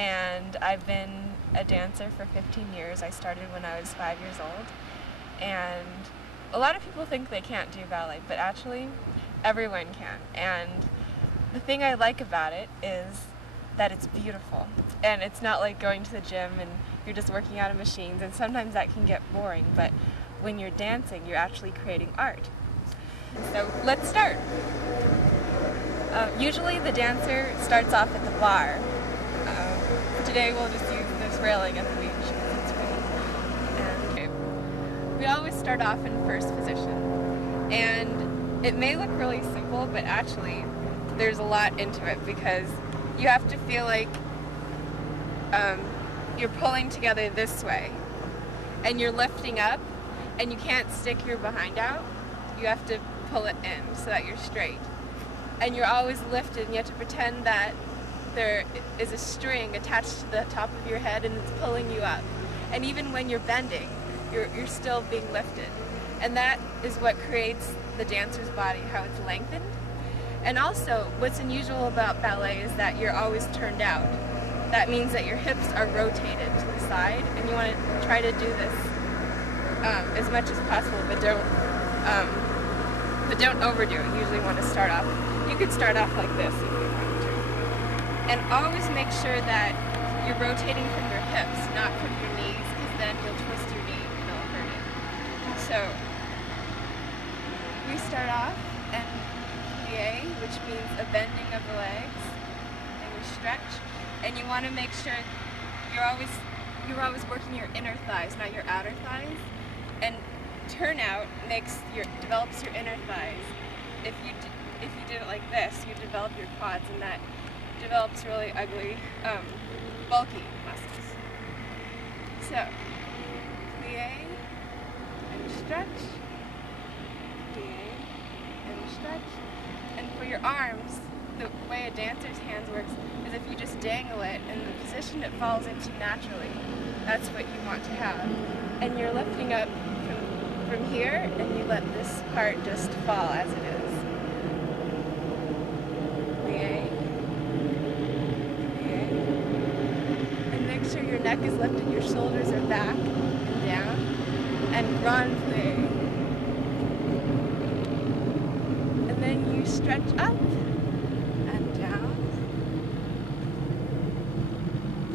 and I've been a dancer for 15 years. I started when I was 5 years old, and a lot of people think they can't do ballet, but actually everyone can. And the thing I like about it is that it's beautiful, and it's not like going to the gym and you're just working out of machines, and sometimes that can get boring, but when you're dancing, you're actually creating art. So let's start. Usually the dancer starts off at the bar. Today we'll just use this railing at the beach because it's pretty. And we always start off in first position, and it may look really simple, but actually there's a lot into it because you have to feel like you're pulling together this way, and you're lifting up, and you can't stick your behind out. You have to pull it in so that you're straight. And you're always lifted, and you have to pretend that there is a string attached to the top of your head and it's pulling you up. And even when you're bending, you're still being lifted. And that is what creates the dancer's body, how it's lengthened. And also, what's unusual about ballet is that you're always turned out. That means that your hips are rotated to the side, and you want to try to do this as much as possible, but don't overdo it. You usually want to start off. You could start off like this if you want to. And always make sure that you're rotating from your hips, not from your knees, because then you'll twist your knee and it'll hurt it. So we start off and plié, which means a bending of the legs, and you stretch, and you want to make sure you're always working your inner thighs, not your outer thighs. And turnout develops your inner thighs. If you did it like this, you develop your quads, and that develops really ugly, bulky muscles. So, plié and stretch, plié and stretch. And for your arms, the way a dancer's hands works is if you just dangle it in the position it falls into naturally. That's what you want to have. And you're lifting up from here, and you let this part just fall as it is. Plié, plié. And make sure your neck is lifted, your shoulders are back and down. And grand plié. And then you stretch up and down.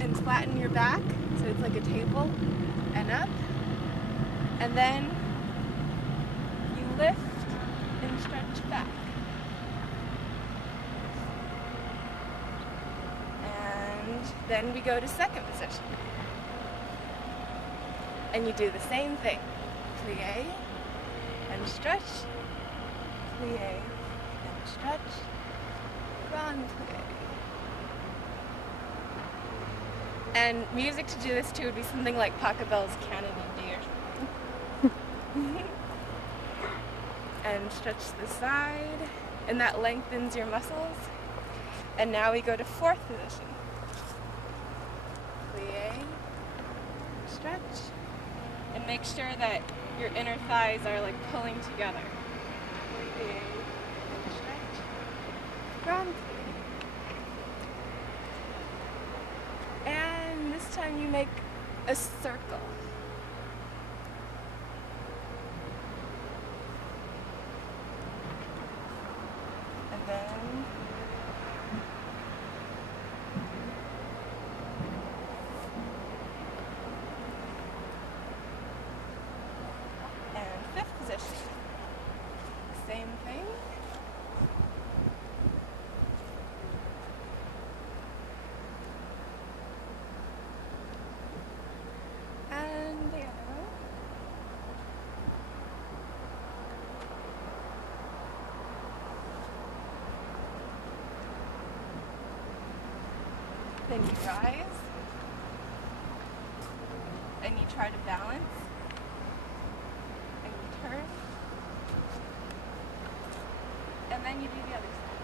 And flatten your back so it's like a table, and up. And then you lift and stretch back. And then we go to second position. And you do the same thing. Plié and stretch. Plié and stretch. Grand plié. And music to do this to would be something like Pachelbel's Canada Deer. And stretch the side, and that lengthens your muscles. And now we go to fourth position. Plié, stretch, and make sure that your inner thighs are like pulling together. Plié, and stretch, grand plié. And this time you make a circle. And fifth position. Same thing. And the other one. Then you rise, and you try to balance, and you turn, and then you do the other side.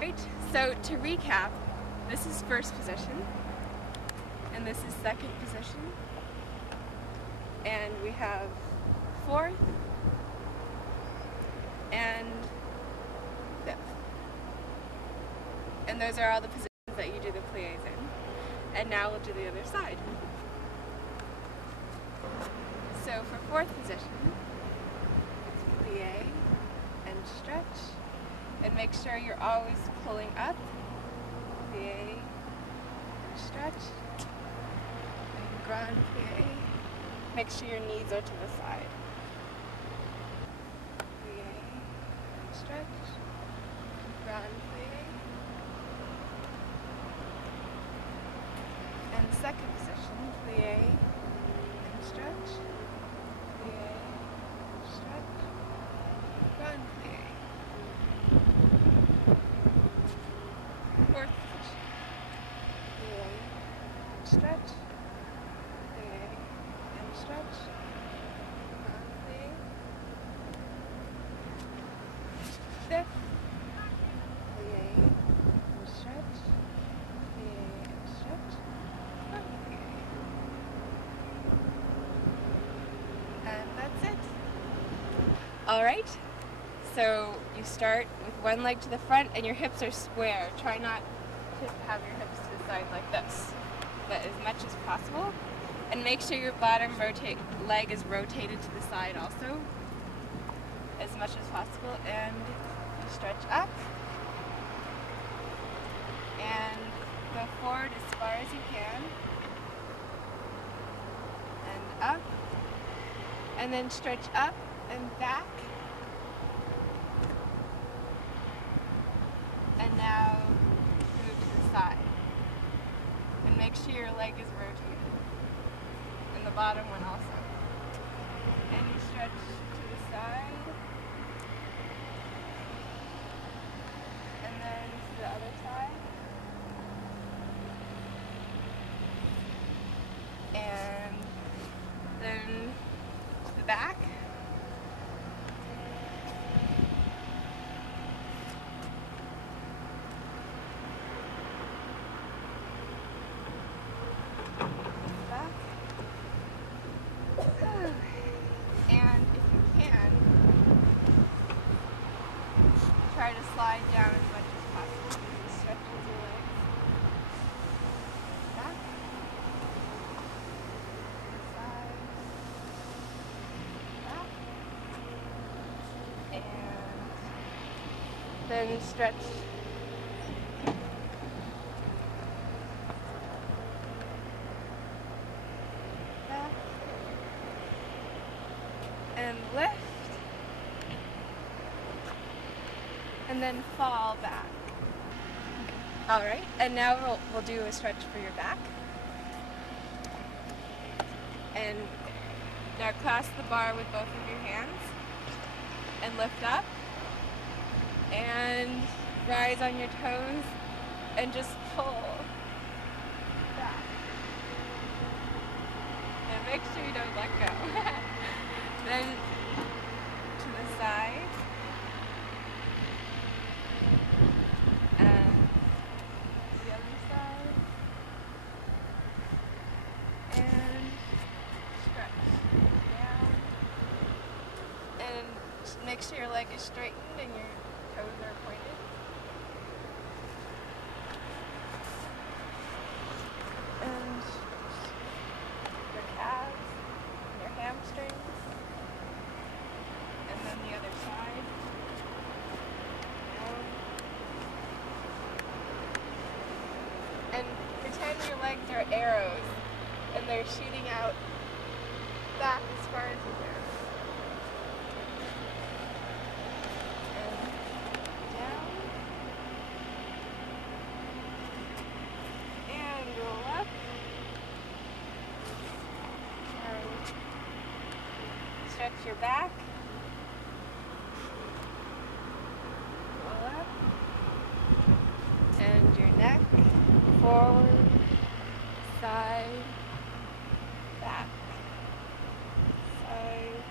Right, so to recap, this is first position, and this is second position, and we have fourth, and fifth. And those are all the positions that you do the pliés in. And now we'll do the other side. So for fourth position, it's plié and stretch. And make sure you're always pulling up. Plié and stretch. And grand plié. Make sure your knees are to the side. Plié and stretch. Grand plié. And second position, plié and stretch. Plié and stretch. Grand plié. Fourth position, plié and stretch. Plié and stretch. Grand plié. Fifth, plié and stretch. Plié and stretch. Grand plié. And that's it. Alright, so you start with one leg to the front and your hips are square. Try not to have your hips to the side like this, but as much as possible. And make sure your bottom leg is rotated to the side also, as much as possible. And you stretch up and go forward as far as you can, and up, and then stretch up and back, and now move to the side. And make sure your leg is rotated, and the bottom one also. And you stretch to the side, and then to the other side. And then to the back. Back. And if you can, try to slide down as much as possible. Stretches your legs. Back. Side. Back. And then stretch. Back. And lift. And then fall back. Alright, and now we'll do a stretch for your back. And now clasp the bar with both of your hands and lift up and rise on your toes and just pull back. And make sure you don't let go. Then to the side. And the other side. And stretch down. And make sure your leg is straightened and your toes are pointed. And your calves and your hamstrings. And then the other side. Down. And pretend your legs are arrows and they're shooting out back as far as you can. And down. And roll up. And stretch your back. Roll up. And your neck. Forward. Side. Back. Side.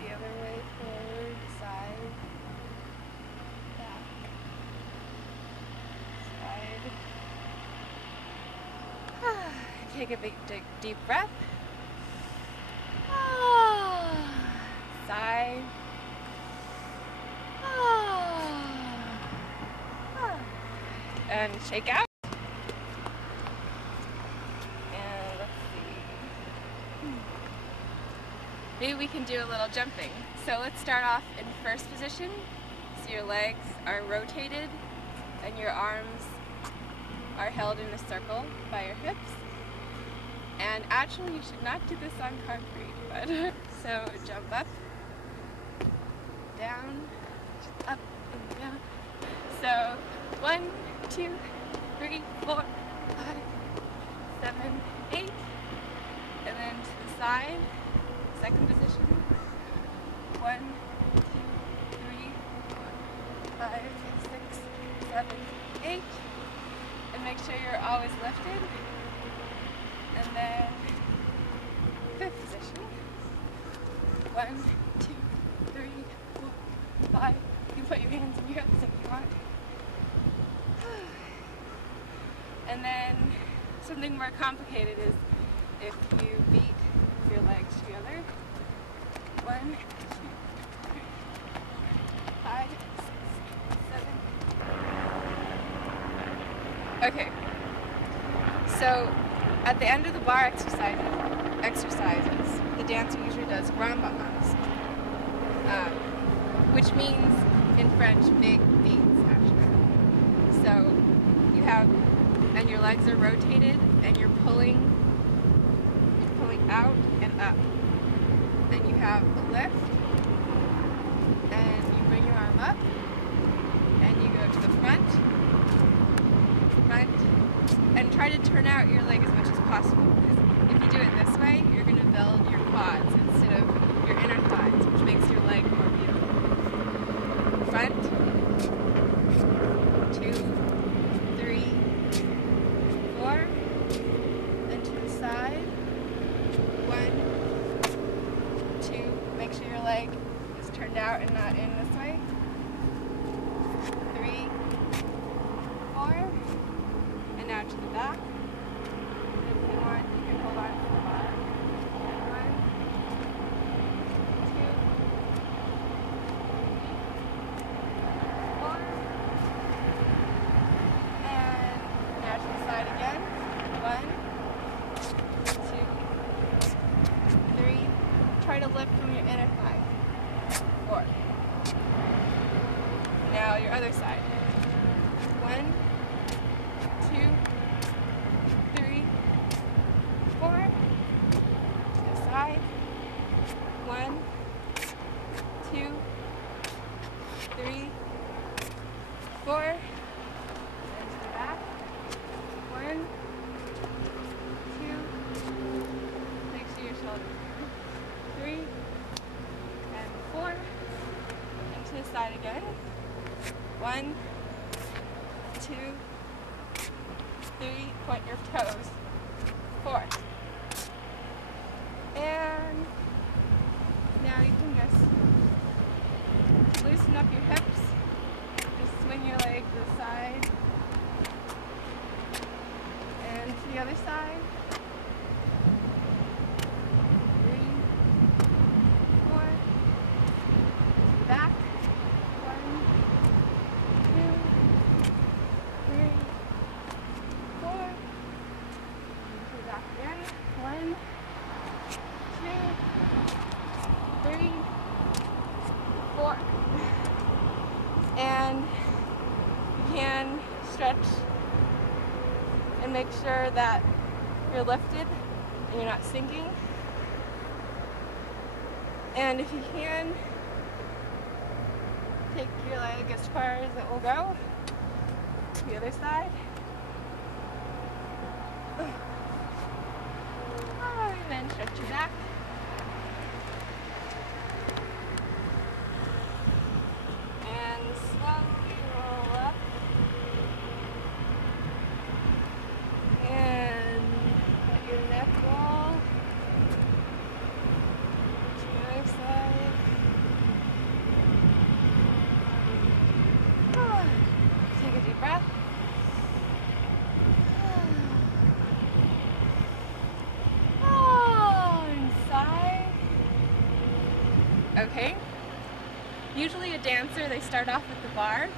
The other way. Forward. Side. Back. Side. Take a big deep breath. Side. and shake out. And let's see. Maybe we can do a little jumping. So let's start off in first position. So your legs are rotated and your arms are held in a circle by your hips. And actually you should not do this on concrete, but so jump up, down, up and down. So 1, 2, 3, 4, 5, 7, 8, and then to the side, second position. 1, 2, 3, 4, 5, 6, 7, 8, and make sure you're always lifted. And then fifth position. 1, 2, 3, 4, 5. You can put your hands in your hips if you want. And then something more complicated is if you beat your legs together. 1, 2, 3, 4, 5, 6, 7. Okay. So at the end of the bar exercises, the dancer usually does rambas, which means in French big beats actually. So you have, and your legs are rotated and you're pulling out and up. Then you have a lift and you bring your arm up and you go to the front, and try to turn out your leg as much as possible, because if you do it this way, you're going to build your quads instead of your inner thighs, which makes your leg more beautiful. Front, 2, 3, 4, then to the side, 1, 2, make sure your leg is turned out and not in this way, 3, 4, and now to the back. If you want, you can hold on to the bar. 1, 2, 4, and now to the side again. 1, 2, 3. Try to lift from your inner thigh. 4. Now your other side. 1, 2, 3, 4. To the side. 1, 2, 3, 4. And to the back. 1, 2. Make sure your shoulders. 3 and 4. And to the side again. 1, 2, 3, point your toes. 4. And now you can just loosen up your hips. Just swing your leg to the side. And to the other side. 3, 4. To the back. 1, 2, 3, 4. To the back again. 1, 2, 3, 4. And you can stretch and make sure that you're lifted and you're not sinking. And if you can, take your leg as far as it will go to the other side. And then stretch your back. And slowly roll up. And let your neck roll. To the other side. Take a deep breath. Inside. Okay. Usually a dancer, they start off with the bar.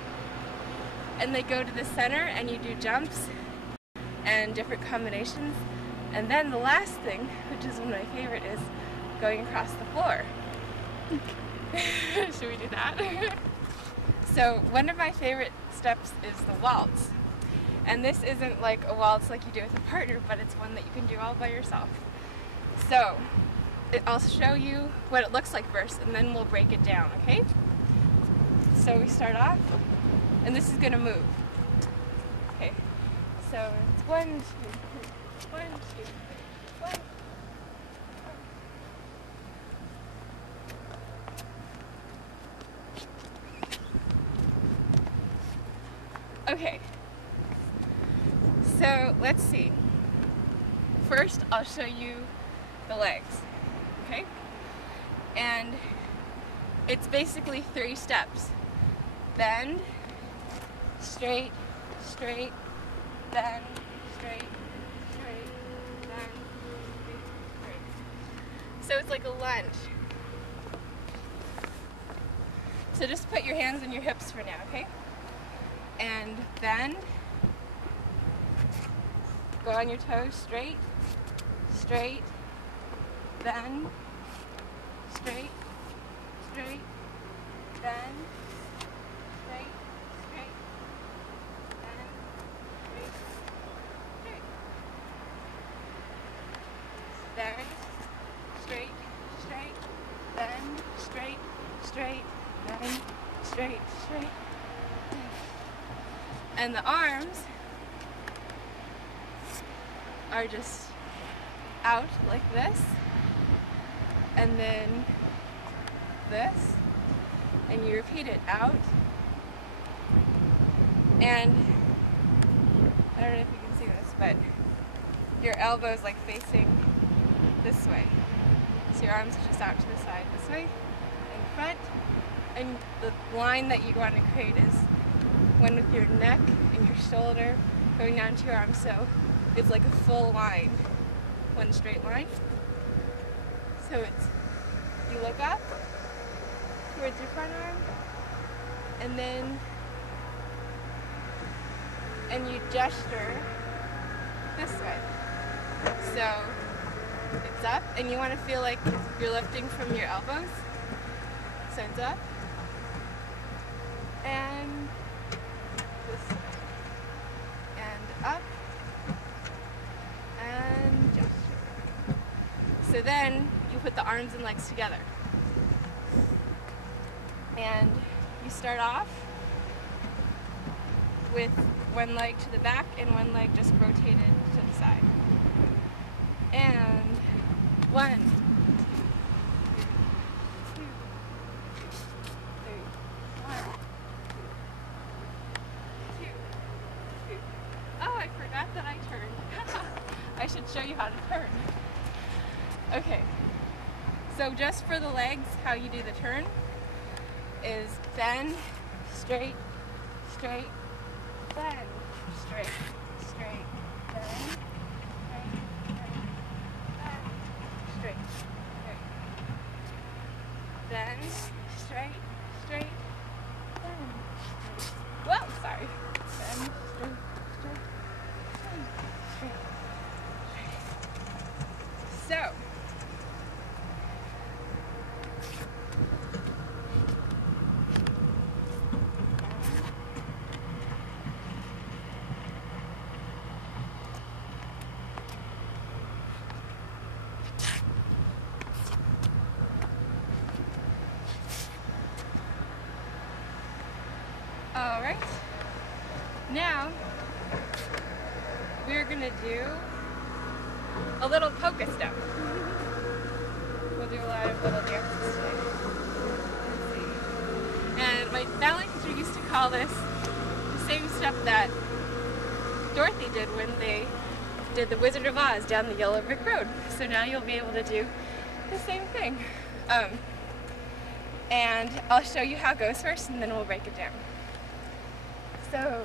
and they go to the center and you do jumps and different combinations. And then the last thing, which is one of my favorite, is going across the floor. Should we do that? So one of my favorite steps is the waltz. And this isn't like a waltz like you do with a partner, but it's one that you can do all by yourself. So I'll show you what it looks like first, and then we'll break it down, okay? So we start off, and this is gonna move. Okay, so it's 1, 2, 3, 1, 2, 3, 1. Okay, so let's see. First, I'll show you the legs, okay? And it's basically 3 steps. Bend, straight, straight, bend, straight, straight, bend, straight, straight. So it's like a lunge. So just put your hands on your hips for now, okay? And bend, go on your toes, straight, straight, bend, straight, straight, bend, straight, straight, bend, straight, straight, bend, straight, straight, bend, straight, straight, bend, straight, straight. And the arms are just out like this, and then this, and you repeat it out, and I don't know if you can see this, but your elbows like facing this way, so your arms are just out to the side this way, in front, and the line that you want to create is one with your neck and your shoulder going down to your arms, so it's like a full line, one straight line. So it's, you look up towards your front arm, and you gesture this way. So it's up, and you want to feel like you're lifting from your elbows. So it's up, and this way, and up, and gesture. So then you put the arms and legs together, and you start off with one leg to the back and one leg just rotated to the side. And 1, 2, 3, 1, 2, 3. Oh, I forgot that I turned. I should show you how to turn. Okay, so just for the legs, how you do the turn is bend, straight, straight, bend, straight, straight, bend, straight, straight, bend, straight, straight, bend, straight, straight, bend, straight. Whoa, sorry. Bend, straight, straight, bend, straight, straight. So, alright, now we're going to do a little polka step. We'll do a lot of little dances today. Let's see. And my ballet teacher used to call this the same step that Dorothy did when they did the Wizard of Oz down the yellow brick road. So now you'll be able to do the same thing. And I'll show you how it goes first, and then we'll break it down. So,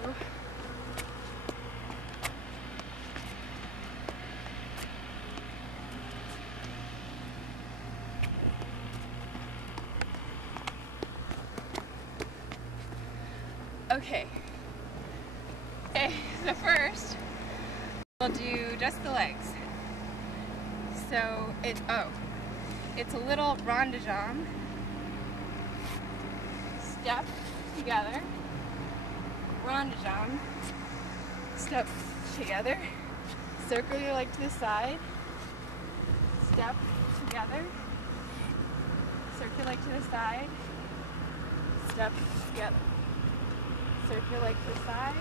okay, So first, we'll do just the legs. So it's a little rond de jambe. Step together, rond de jambe. Step together. Circle your leg to the side. Step together. Circle your leg to the side. Step together. Circle your leg to the side.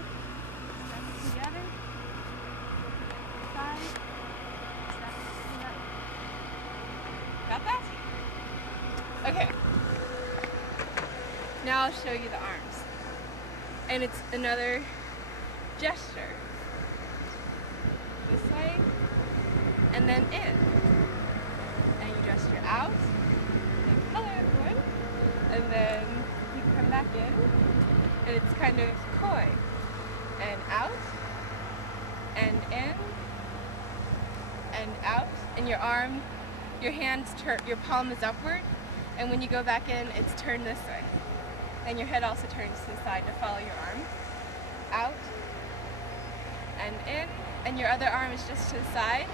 Step together. Side. Step together. Got that? Okay. Now I'll show you the arms. And it's another gesture. This way, and then in. And you gesture out, and hello everyone, and then you come back in, and it's kind of coy. And out, and in, and out, and your arm, your hands turn, your palm is upward, and when you go back in, it's turned this way. And your head also turns to the side to follow your arm. Out, and in, and your other arm is just to the side.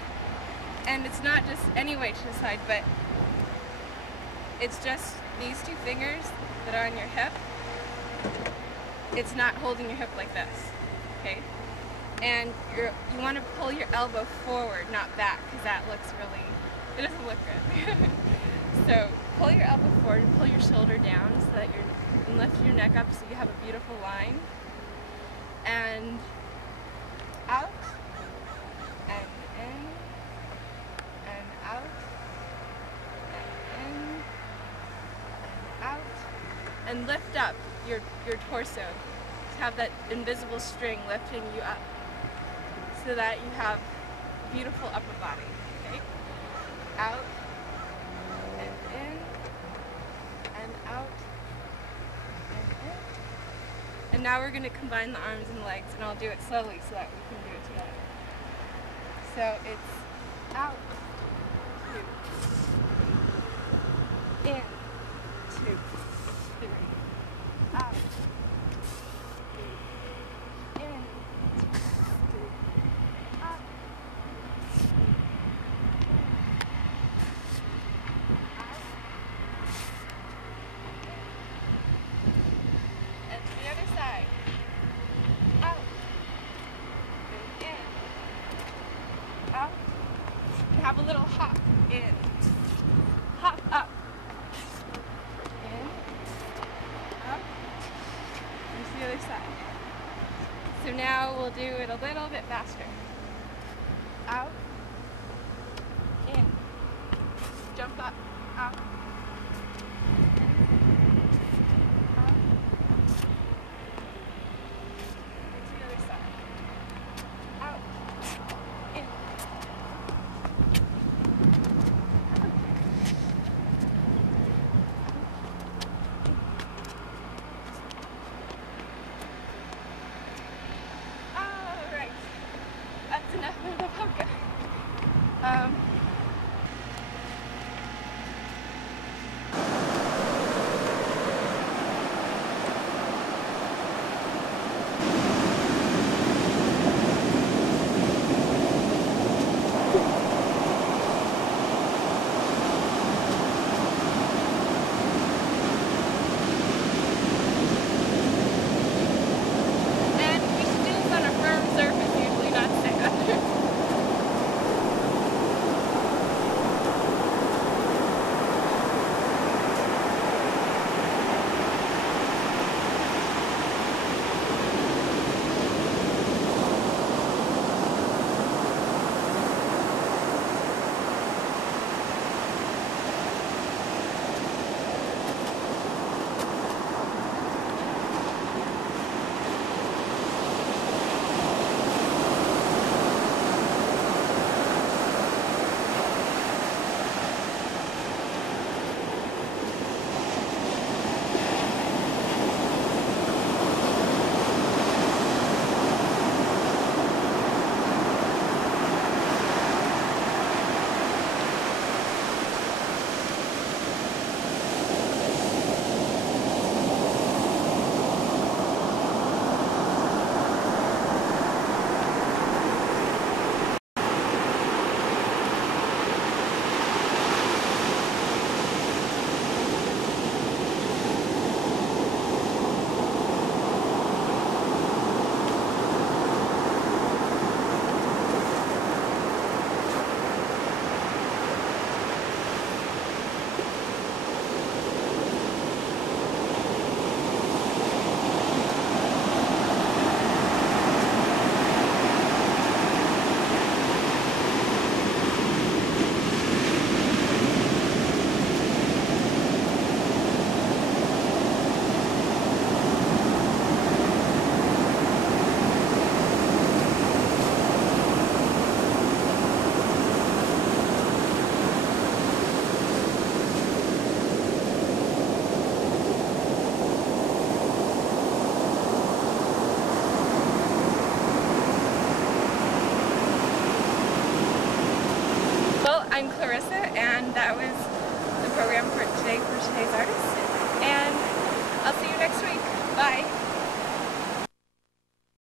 And it's not just any way to the side, but it's just these two fingers that are on your hip. It's not holding your hip like this, okay? And you want to pull your elbow forward, not back, because that looks really, it doesn't look good. So pull your elbow forward and pull your shoulder down so that and lift your neck up so you have a beautiful line. And out, and in, and out, and in, and out, and lift up your torso. Have that invisible string lifting you up so that you have a beautiful upper body. Okay? Out, and in, and out, and in. And now we're going to combine the arms and legs, and I'll do it slowly so that we can do it together. So it's out, 2, in, 2, 3, out, 2, in, 2, 3, up, out, and to the other side, out, and in, out, and have a little hop, in, hop up, in, up, and to the other side. So now we'll do it a little bit faster. Out, in, jump up, out, in, out, and to the other side. Out, in, alright, that's enough of the polka. And we should do this on a firm surface usually, not sand. I'm Clarissa, and that was the program for today for today's artist.